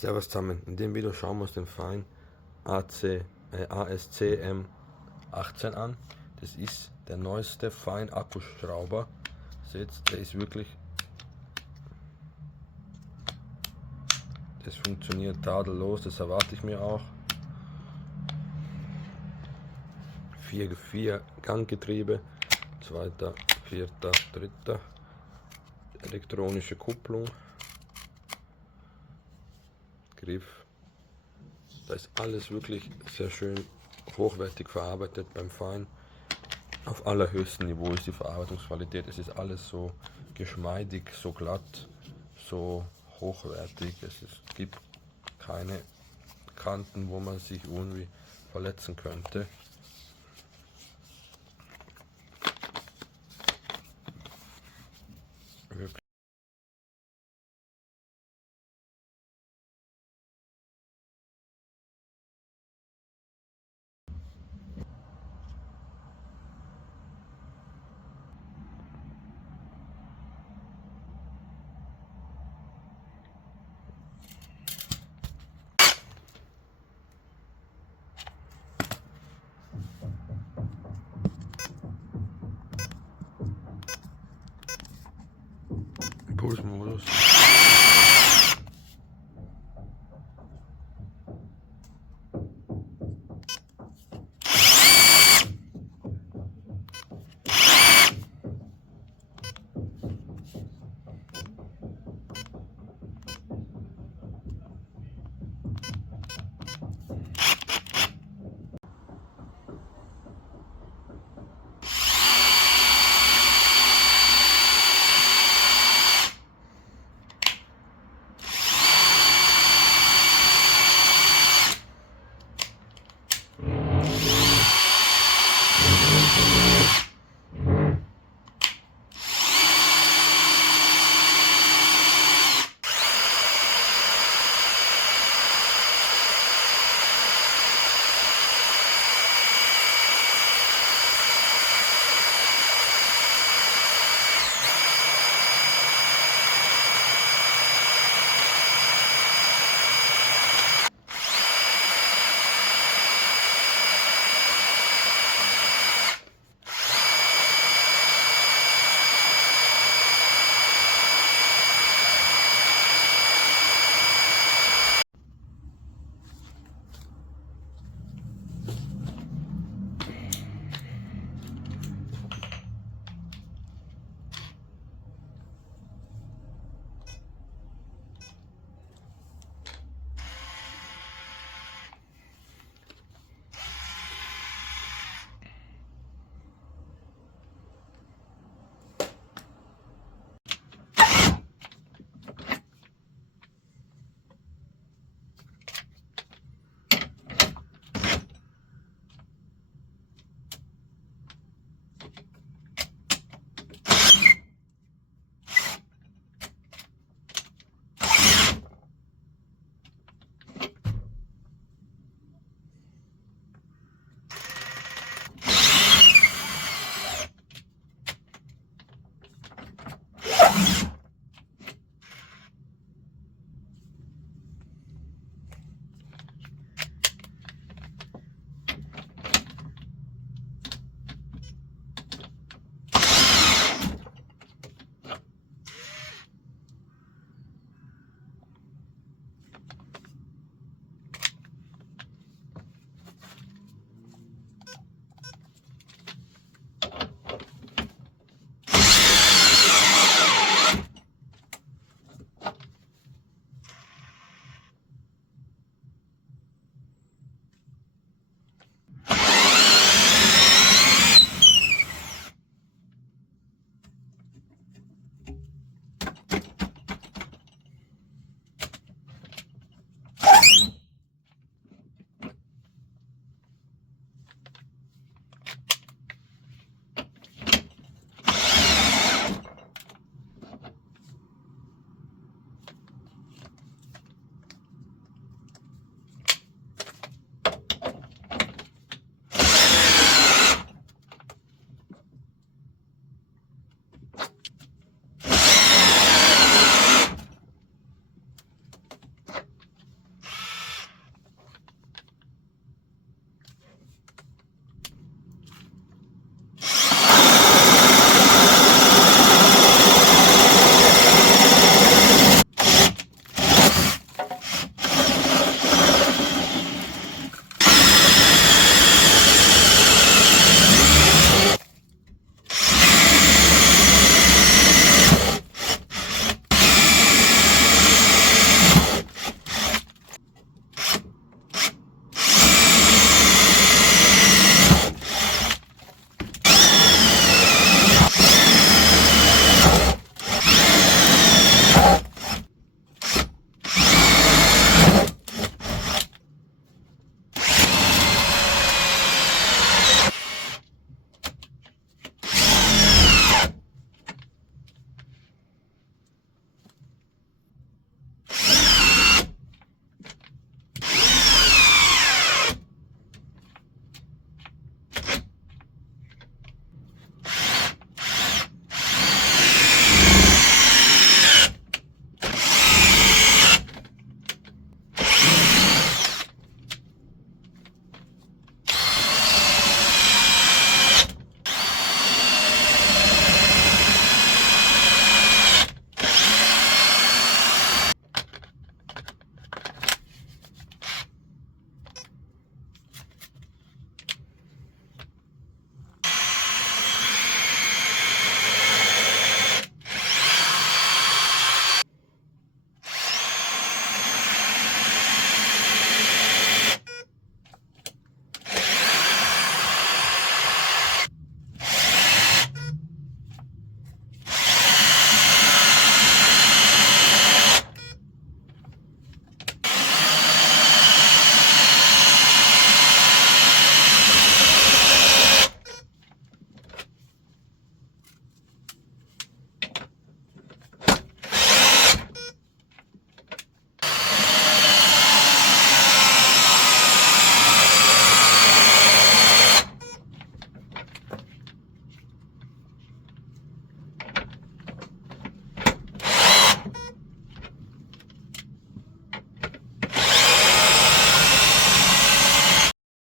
Servus zusammen, in dem Video schauen wir uns den Fine ASCM 18 an. Das ist der neueste Fine Akkuschrauber. Seht, der ist wirklich, das funktioniert tadellos, das erwarte ich mir auch. 4 Ganggetriebe, zweiter, vierter, dritter, elektronische Kupplung, Griff. Da ist alles wirklich sehr schön hochwertig verarbeitet beim Fine. Auf allerhöchstem Niveau ist die Verarbeitungsqualität. Es ist alles so geschmeidig, so glatt, so hochwertig. Gibt keine Kanten, wo man sich irgendwie verletzen könnte. Wirklich.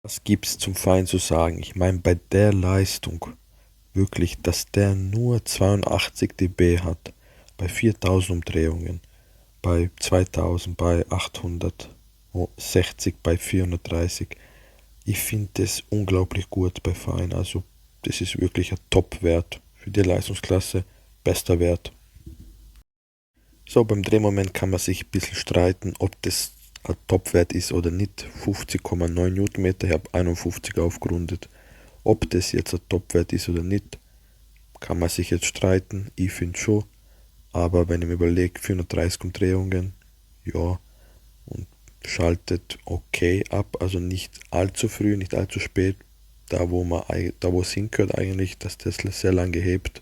Was gibt's zum Fein zu sagen? Ich meine, bei der Leistung wirklich, dass der nur 82 dB hat, bei 4000 Umdrehungen, bei 2000, bei 860, bei 430. Ich finde das unglaublich gut bei Fein. Also das ist wirklich ein Top-Wert für die Leistungsklasse. Bester Wert. So, beim Drehmoment kann man sich ein bisschen streiten, ob das ein Topwert ist oder nicht. 50,9 Newtonmeter, ich habe 51 aufgerundet. Ob das jetzt ein Topwert ist oder nicht, kann man sich jetzt streiten. Ich finde schon. Aber wenn ich mir überlege, 430 Umdrehungen, ja, und schaltet okay ab, also nicht allzu früh, nicht allzu spät, da wo es hingehört eigentlich, dass Tesla sehr lange hebt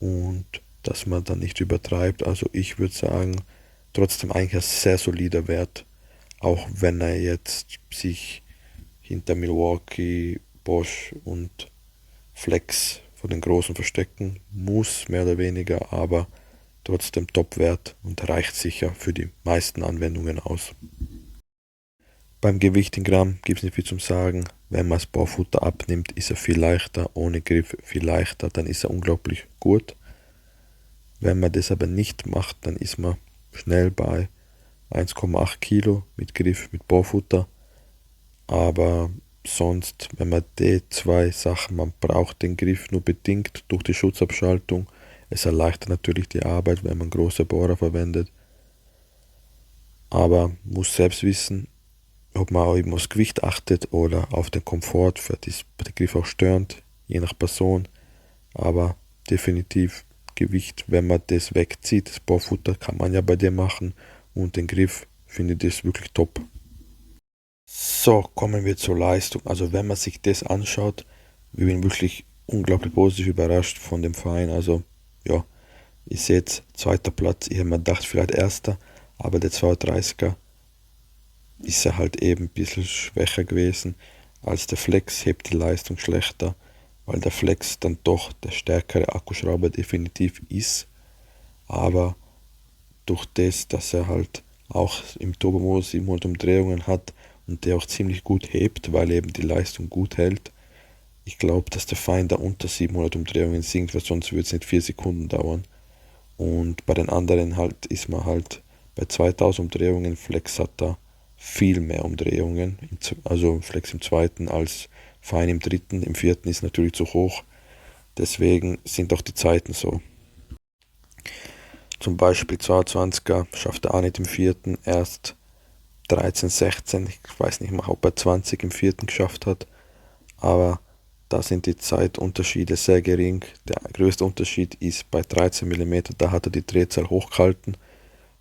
und dass man dann nicht übertreibt. Also ich würde sagen, trotzdem eigentlich ein sehr solider Wert, auch wenn er jetzt sich hinter Milwaukee, Bosch und Flex von den Großen verstecken muss, mehr oder weniger, aber trotzdem Top-Wert und reicht sicher für die meisten Anwendungen aus. Beim Gewicht in Gramm gibt es nicht viel zum Sagen. Wenn man das Barfutter abnimmt, ist er viel leichter, ohne Griff viel leichter, dann ist er unglaublich gut. Wenn man das aber nicht macht, dann ist man schnell bei 1,8 Kilo mit Griff, mit Barfutter. Aber sonst, wenn man die zwei Sachen, man braucht den Griff nur bedingt durch die Schutzabschaltung. Es erleichtert natürlich die Arbeit, wenn man große Bohrer verwendet. Aber muss selbst wissen, ob man auch eben aufs Gewicht achtet oder auf den Komfort, für der Griff auch störend, je nach Person. Aber definitiv Gewicht, wenn man das wegzieht, das Barfutter kann man ja bei dir machen und den Griff finde ich das wirklich top. So, kommen wir zur Leistung. Also wenn man sich das anschaut, ich bin wirklich unglaublich positiv überrascht von dem Verein. Also ja, ich sehe jetzt zweiter Platz, ich habe mir gedacht vielleicht erster, aber der 32er ist er halt eben ein bisschen schwächer gewesen als der Flex, hebt die Leistung schlechter, weil der Flex dann doch der stärkere Akkuschrauber definitiv ist, aber durch das, dass er halt auch im Turbomodus 700 Umdrehungen hat und der auch ziemlich gut hebt, weil eben die Leistung gut hält. Ich glaube, dass der Finder unter 700 Umdrehungen sinkt, weil sonst würde es nicht 4 Sekunden dauern. Und bei den anderen halt ist man halt bei 2000 Umdrehungen, Flex hat da viel mehr Umdrehungen, also Flex im zweiten als Fein im dritten, im vierten ist natürlich zu hoch. Deswegen sind auch die Zeiten so. Zum Beispiel 22er schafft er auch nicht im vierten, erst 13, 16. Ich weiß nicht mal, ob er 20 im vierten geschafft hat, aber da sind die Zeitunterschiede sehr gering. Der größte Unterschied ist bei 13 mm, da hat er die Drehzahl hochgehalten.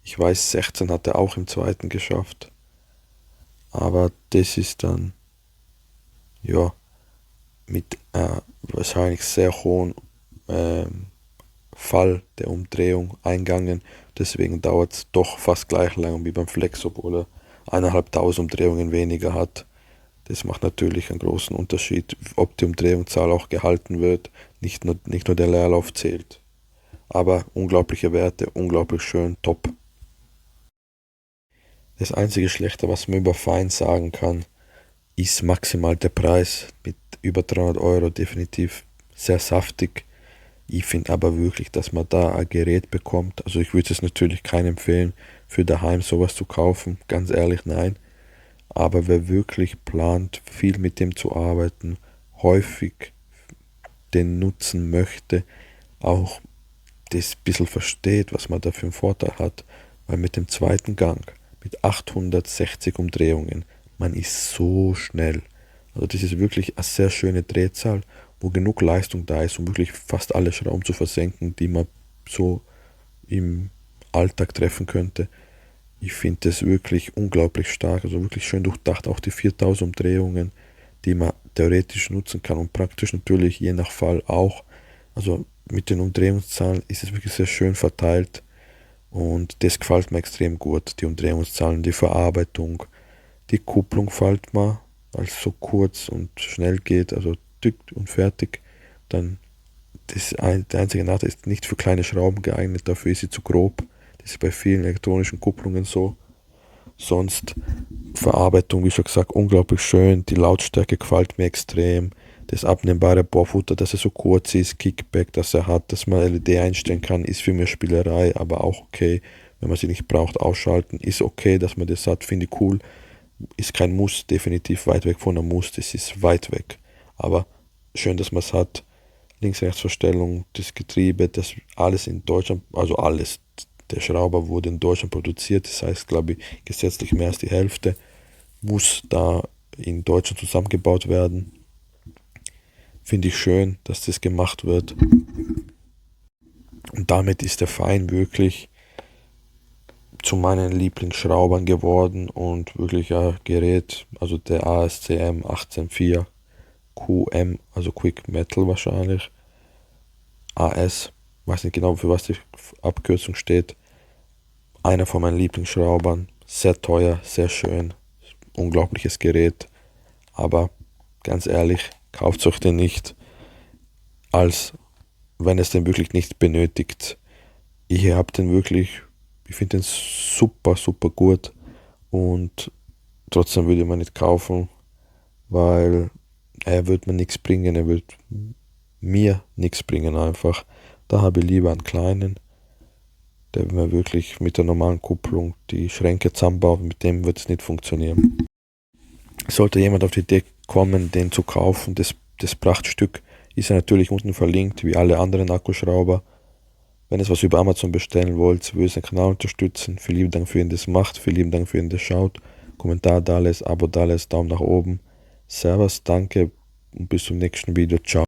Ich weiß, 16 hat er auch im zweiten geschafft, aber das ist dann, ja, mit wahrscheinlich sehr hohen Fall der Umdrehung eingegangen. Deswegen dauert es doch fast gleich lang wie beim Flex, obwohl er 1500 Umdrehungen weniger hat. Das macht natürlich einen großen Unterschied, ob die Umdrehungszahl auch gehalten wird. Nicht nur der Leerlauf zählt. Aber unglaubliche Werte, unglaublich schön, top. Das einzige Schlechte, was man über Fein sagen kann, ist maximal der Preis mit über 300 Euro definitiv sehr saftig. Ich finde aber wirklich, dass man da ein Gerät bekommt. Also ich würde es natürlich keinem empfehlen, für daheim sowas zu kaufen. Ganz ehrlich, nein. Aber wer wirklich plant, viel mit dem zu arbeiten, häufig den nutzen möchte, auch das ein bisschen versteht, was man da für einen Vorteil hat, weil mit dem zweiten Gang, mit 860 Umdrehungen, man ist so schnell. Also das ist wirklich eine sehr schöne Drehzahl, wo genug Leistung da ist, um wirklich fast alle Schrauben zu versenken, die man so im Alltag treffen könnte. Ich finde das wirklich unglaublich stark, also wirklich schön durchdacht, auch die 4000 Umdrehungen, die man theoretisch nutzen kann und praktisch natürlich je nach Fall auch. Also mit den Umdrehungszahlen ist es wirklich sehr schön verteilt und das gefällt mir extrem gut, die Umdrehungszahlen, die Verarbeitung, die Kupplung gefällt mir, weil es so kurz und schnell geht, also tückt und fertig. Dann der einzige Nachteil ist nicht für kleine Schrauben geeignet, dafür ist sie zu grob. Das ist bei vielen elektronischen Kupplungen so. Sonst Verarbeitung, wie schon gesagt, unglaublich schön. Die Lautstärke gefällt mir extrem. Das abnehmbare Bohrfutter, dass er so kurz ist, Kickback, dass er hat, dass man LED einstellen kann, ist für mich Spielerei, aber auch okay. Wenn man sie nicht braucht, ausschalten, ist okay, dass man das hat, finde ich cool. Ist kein Muss, definitiv weit weg von einem Muss, das ist weit weg. Aber schön, dass man es hat. Links-Rechts-Verstellung, das Getriebe, das alles in Deutschland, also alles. Der Schrauber wurde in Deutschland produziert, das heißt, glaube ich, gesetzlich mehr als die Hälfte muss da in Deutschland zusammengebaut werden. Finde ich schön, dass das gemacht wird. Und damit ist der Verein wirklich zu meinen Lieblingsschraubern geworden und wirklich ein Gerät, also der ASCM 184 QM, also Quick Metal wahrscheinlich, AS, weiß nicht genau, für was die Abkürzung steht. Einer von meinen Lieblingsschraubern, sehr teuer, sehr schön, unglaubliches Gerät, aber ganz ehrlich, kauft euch den nicht, als wenn es den wirklich nicht benötigt. Ich habe den wirklich, ich finde den super, super gut und trotzdem würde ich mir nicht kaufen, weil er wird mir nichts bringen, er wird mir nichts bringen einfach. Da habe ich lieber einen kleinen, der mir wirklich mit der normalen Kupplung die Schränke zusammenbaut, mit dem wird es nicht funktionieren. Sollte jemand auf die Idee kommen, den zu kaufen, das Prachtstück, ist ja natürlich unten verlinkt, wie alle anderen Akkuschrauber. Wenn ihr was über Amazon bestellen wollt, würde ich den Kanal unterstützen. Vielen lieben Dank für ihn, das macht. Vielen lieben Dank für ihn, das schaut. Kommentar da lässt, Abo da lässt, Daumen nach oben. Servus, danke und bis zum nächsten Video. Ciao.